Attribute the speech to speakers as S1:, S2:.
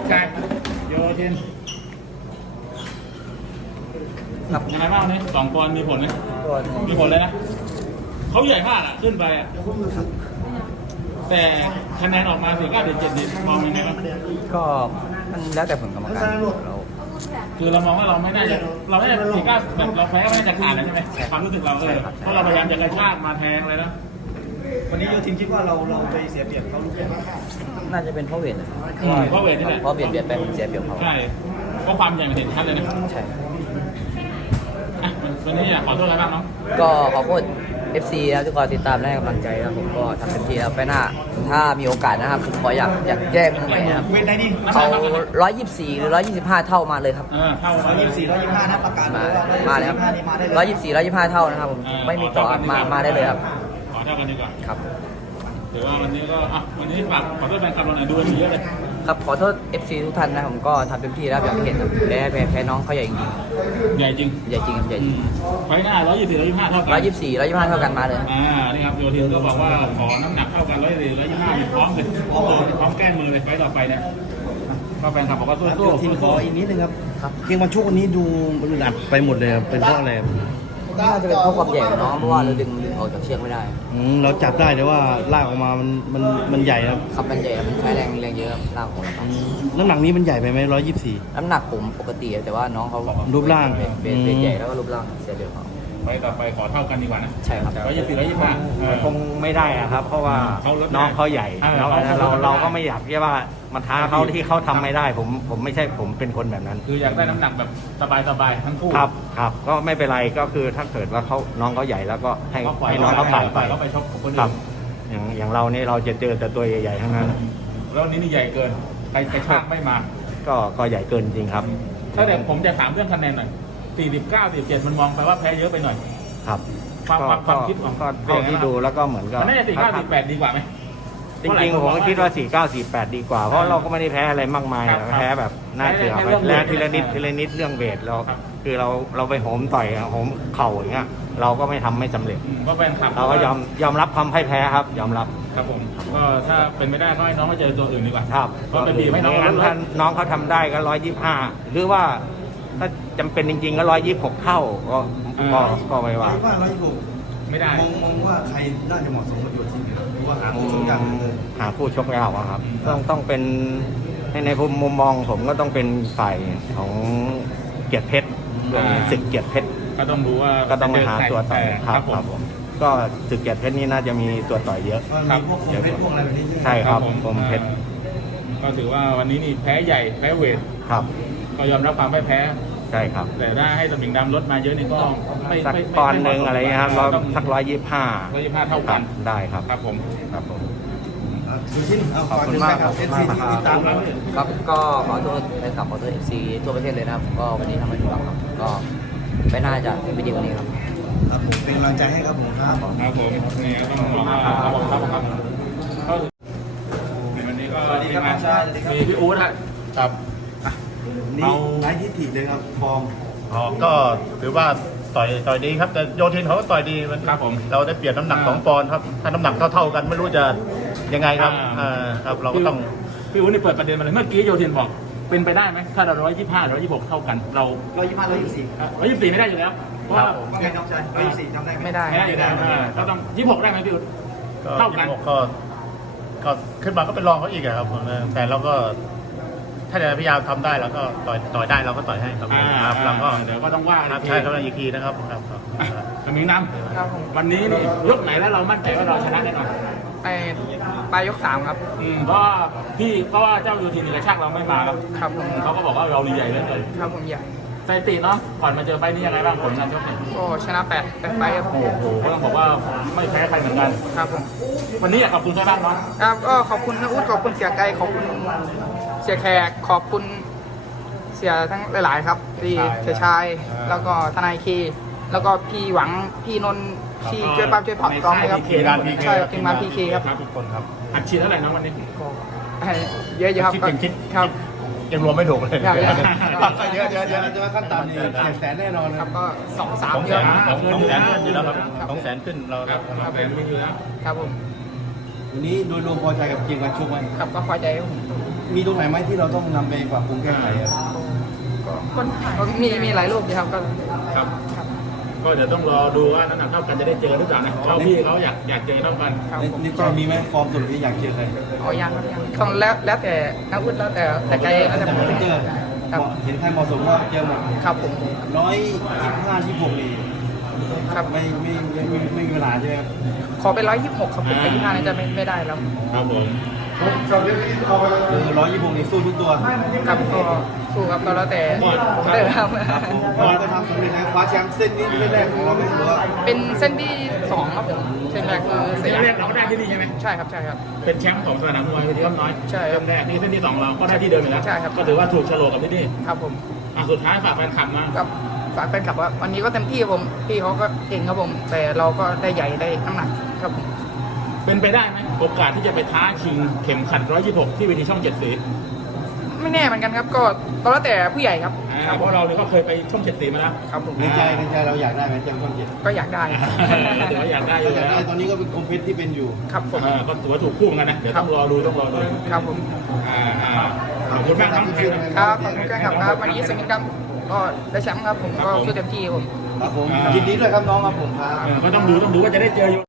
S1: ใช่โยทินครับยังไงบ้างเนี่ย2 ปอนด์มีผลไหมมีผลเลยนะเขาใหญ่มากอ่ะขึ้นไปอ่ะแต่คะแนนออกมา49-7นี่มองยังไงบ้าง
S2: ก็มันแล้วแต่ผลกรรมการเรา
S1: คือเรามองว่าเราไม่น่าจะ49แบบเราแพ้ไม่น่าจะขาดแล้วใช่ไหมความรู้สึกเราเพราะเราพยายามจะกระชากมาแทงเลยนะ
S3: วันนี้โยทินคิดว่าเราไปเสียเปรียบเขาลูกแข่ง
S2: น่าจะเป็นเพราะเวท
S1: เพราะเวทนี่แหละ
S2: เพราะเบียดไปเสียเปรียบเขา
S1: ใช่เพราะความใหญ่มันเห็นชัดเลยนะ
S2: ใช่
S1: วันนี้อยากขอโทษอะไรบ้างน้อง
S2: ก็ขอโทษ FC นะทุกคนติดตามและให้กำลังใจนะผมก็ทำเต็มที่แล้วไปหน้าถ้ามีโอกาสนะครับผมขออยากแจ้งมือใหม่นะครับเขา124หรือ125เท่ามาเลยครับ
S1: เท่า
S3: 124 125นะประกาศ
S2: มาเลยครับ124 125เท่านะครับผมไม่มีต่อมาได้เลยครับ
S1: ขอเท่ากันดีกว่า
S2: ครับ
S1: ถือว่าวันนี้ก็วันนี้ฝากขอโทษแฟนคลับเราหน่อยดูเยอะเลย
S2: ครับขอโทษ FC ทุกท่านนะผมก็ทำเต็มที่แล้วอย่างที่เห็นแพ้น้องเขาใหญ่จริง
S1: ใหญ่จริง
S2: ครับใหญ่จริง
S1: ไฟหน้า124 125เท่ากัน
S2: 124 125เท่ากันมาเลย
S1: นี่ครับโยทินก็บอกว่าขอน้ำหนักเท่ากัน124 125พร้อมเลยพร้อมแก้มือเลยไฟต่อไปเนี่ยก็แฟนคลับบอกว่าสู้
S3: ทีมขออีกนิดนึงครับเกมวันชุกวันนี้ดูมันอัดไปหมดเลยเป็นเพราะอะไร
S2: น่าจะเป็นเพราะความใหญ่ของน้องเพราะว่าเราดึงออกจากเชือกไม่ได้
S3: เราจับได้แต่ว่าลากออกมามันใหญ่ครับ
S2: มันใหญ่มันใช้แรงเยอะลากออกมา
S3: น้ำหนักนี้มันใหญ่ไปไหม124
S2: น้ำหนักผมปกติแต่ว่าน้องเขา
S3: รูปร่าง
S2: เบสใหญ่แล้วก็รูปร่างเสียเดียวเขา
S1: ไปต่อไปขอเท่ากันดีกว่านะ
S2: ใช่ครับ
S1: 124 125
S4: คงไม่ได้ครับเพราะว่าน้องเขาใหญ่เราก็ไม่อยากที่ว่ามาท้าเขาที่เขาทำไม่ได้ผมไม่ใช่ผมเป็นคนแบบนั้น
S1: คืออยากได้น้ำหนักแบบสบายทั้งคู่
S4: ครับก็ไม่เป็นไรก็คือถ้าเกิดว่าน้องเขาใหญ่แล้วก็ให้น้องเขาผ่านไปครับอย่างเรานี่เราจะเจอแต่ตัวใหญ่ๆทั้งนั้น
S1: แล้วนี้นี่ใหญ่เกินใครชากไม่มา
S4: ก็ใหญ่เกินจริงครับ
S1: ถ้าแต่ผมจะถามเรื่องคะแนนหน่อย49-7มันมองไปว่าแพ้เยอะไปหน่อย
S4: ครับ
S1: ความคิดของ
S4: ก็เท่าที่ดูแล้วก็เหมือนกับ
S1: มันน่าจะ49-8ดีกว่าไหม
S4: จริงๆผมก็คิดว่า49-48ดีกว่าเพราะเราก็ไม่ได้แพ้อะไรมากมายแพ้แบบน่าเชื่อไปแล้วทีละนิดเรื่องเวทเราคือเราไปโหมต่อยโหมเข่าอย่างเงี้ยเราก็ไม่ทำไม่สำเร็จเราก็ยอมรับความพ่ายแพ้ครับยอมรับ
S1: ครับผมก็ถ้าเป็นไม่ได้ก็ให้น้องมาเจอตัวอื่นดีกว่า
S4: ครับ
S1: ก็ไปบีบให้น้อง
S4: ถ้าน้องเขาทำได้ก็125หรือว่าถ้าจำเป็นจริงๆก็126เข้าก็ไม่ว่า
S3: 126ไม่ได้มองว่าใครน่าจะเหมาะสมกับโยทินหรือว่าหาผู้ชกยาก
S4: ครับต้องเป็นในมุมมองผมก็ต้องเป็นฝ่ายของเกียรติเพชรศึกเกียรติเพชร
S1: ก็ต้องรู้ว่า
S4: ก็ต้องไปหาตัวต่อยครับผมก็ศึกเกียรติเพชรนี่น่าจะมีตัวต่อยเยอะ
S3: ครับพวกเพชรพวกอะไรแบบนี้
S4: ใช่ครับผมเพชร
S1: ก็ถือว่าวันนี้นี่แพ้ใหญ่แพ้เวท
S4: ครับ
S1: ก็ยอมรับความแพ้
S4: ใช่ครับ
S1: แต่ถ้าให้สมิงดำลดมาเยอะนี่ก็
S4: สักปอนด์นึงอะไรเงี้ยครับเราสัก
S1: 125เท่ากัน
S4: ได้ครับ
S1: ครับผม
S3: ขอบคุณมากครับ
S2: ครับก็ขอโทษแฟนคลับขอโทษ FC ทั่วประเทศเลยนะครับก็วันนี้ทำให้ถูกต้องครับก็ไม่น่าจะเป็นไปดีกว่านี้ครับ
S3: ครับผมเป็นกำลังใจให้ครับผม
S1: ครับผมนี่ก็ต้องบอกว่าครับวันนี้ก็ทีมงานมีพี่อู๊ดครับ
S3: นี่ไร้ทิฐิเลยครับฟอร์ม
S5: ก็ถือว่าต่อยดีครับแต่โยทินเขาก็ต่อยดีมัน
S1: ครับผม
S5: เราได้เปรียบน้ำหนัก2 ปอนด์ครับถ้าน้ำหนักเท่ากันไม่รู้จะยังไงครับครับเราก็ต้อง
S1: พี่อุ้นนี่เปิดประเด็นมาเลยเมื่อกี้โยทินบอกเป็นไปได้ไหมถ้าเรา125 126เท่ากันเรา124ไม่ได้อยู่แล้วเพราะว่า
S3: น้องชาย124ทำได้
S2: ไม่ได้
S1: ก็ต้อง26ได้ไหมพี่อุ้นเท่ากัน
S5: ก็ขึ้นมาก็เป็นรองเขาอีกครับแต่เราก็ถ้าจะพยายามทำได้แล้วก็ต่อยได้เราก็ต่อยให้ครับ
S1: แล้วก็เดี๋ยวก็ต้องว่า
S5: ใช่ครับอีกทีนะครับ
S1: สมิงน้ำวันนี้นี่ยกไหนแล้วเรามั่นใจว่าเราชนะแน่นอน
S2: ไปยก3ครับ
S1: เพราะว่าเจ้าโยทินกระชากเราไม่มาครับเขาก็บอกว่าเราใหญ่เลย
S2: ครับผมใหญ่
S1: สถิติเนาะก่อนมาเจอไฟนี้ยังไงบ้างผลงานชกเนี่ย
S2: ก็ชนะ8ไฟครับ
S1: โอ้โหก็ต้องบอกว่าไม่แพ้ใครเหมือนกัน
S2: ครับผม
S1: วันนี้อยากขอบคุณใครบ้างเนาะ
S2: ครับก็ขอบคุณน้าอุ๊ดขอบคุณเสียไกลขอบคุณเสียแขกขอบคุณเสียทั้งหลายๆครับที่เสียชายแล้วก็ทนายเคแล้วก็พี่หวังพี่นนท์ที่ช่วยปั๊บช่วยผ่อนกองนะครับใช่ทีมงานพีเคครับ
S1: ทุกคนครับอัดฉีดเท่าไหร่น้องวันนี้
S2: เยอะๆครับครับ
S5: ยังรวมไม่ถูกเลย
S3: เยอะจะขั้นต่ำนี่100,000แน่นอน
S2: ครับก็2-3เยอะ
S5: 200,000ขึ้นอยู่แล้วครับ200,000ขึ้นเรา
S1: ครับ
S2: ครับผม
S3: วันนี้โดยรวมพอใจกับเกมการชกไหม
S2: ครับก็พอใจครับ
S3: มีตรงไหนไหมที่เราต้องนำไปปรับปรุงแก้ไขอะ
S2: ก็มีหลายรูปอยู่ครับก็
S1: ครับ
S2: ครับ
S1: ก็เดี๋ยวต้องรอดูว่าน้ำหนักเท่ากันจะได้เจอหรือเปล่านะเพราะพี่เขาอยากเจอเท่ากัน
S2: ครับ
S3: ใน
S2: ผม
S3: ในกรณีไหมฟอร์มสุดที่อยากเจอใคร
S2: อ๋อยังครับยังต้องแล้วแต่นักวุฒิแล้วแต่ใจก็จะ
S3: ไม่เจอ
S2: ครับ
S3: เห็นใครเหมาะสมก็เจอหมด
S2: ครับผม
S3: 125-26นี่
S2: ครับ
S3: ไม่มีเวลาใช่ไหมครับ
S2: ขอไป126ครับผมไป25น่าจะไม่ได้แล้ว
S1: ครับผม
S3: คือ126นี่สู้ทุกตัว
S2: ครับก็สู้ครับก็แล้วแต่ครับ
S3: ครับผมก่อนก็ทำสำเร็จนะคว้าแชมป์เส้นนี้เส้นแรกของเราไม่รู้ว่า
S2: เป็นเส้นที่2ครับผมเส้นแรกคือส
S1: เส้น
S2: ยาม
S1: แรกเราก็ได้ที่นี่ใช่ไหม
S2: ใช่ครับใช่ครับ
S1: เป็นแชมป์ของสนามมวยเวทีอ้อมน้อย
S2: ใช่ครับ
S1: เส้นแรกนี่เส้นที่สองเราก็ได้ที่เดิมอยู่แล้ว
S2: ใช่ครับ
S1: ก็ถือว่าถูกโฉลกกับที่นี่
S2: ครับผม
S1: สุดท้ายฝากแฟนคลับมา
S2: กับฝากแฟนคลับว่าวันนี้ก็เต็มที่ครับผมพี่เขาก็เก่งครับผม แต่เราก็ได้ใหญ่ได้น้ำหนักครับผม
S1: เป็นไปได้ไหมโอกาสที่จะไปท้าชิงเข็มขัด126ที่เวทีช่อง7 สี
S2: ไม่แน่เหมือนกันครับก็แล้วแต่ผู้ใหญ่ครับ
S1: เพราะเราเนี่ยก็เคยไปช่อง7 สีมาแล้ว
S2: ครับผม
S3: ในใจเราอยากได้ไหมแชมป์ช่องเจ็ด
S2: ก็อยากได้
S1: ถือว่าอยากได้อยู่
S3: อยาก
S1: แล้
S3: ได้
S1: ว
S3: ตอนนี้ก็เป็นคอมเพลตที่เป็นอยู่
S2: ครับผม
S1: ก็ถือว่าถูกคู่เหมือนกันนะเดี๋ยวต้องรอดู
S2: ครับผม
S1: ขอบคุณมากครับ
S2: ครับขอบคุณครับวันนี้สมิงครับก็ได้แชมป์ครับผมก็สู้เต็มที่ครับผม
S3: ครับผมยินดีด้วยครับน้องครับผมครับ
S1: ก็ต้องดูว่าจะได้เจออยู่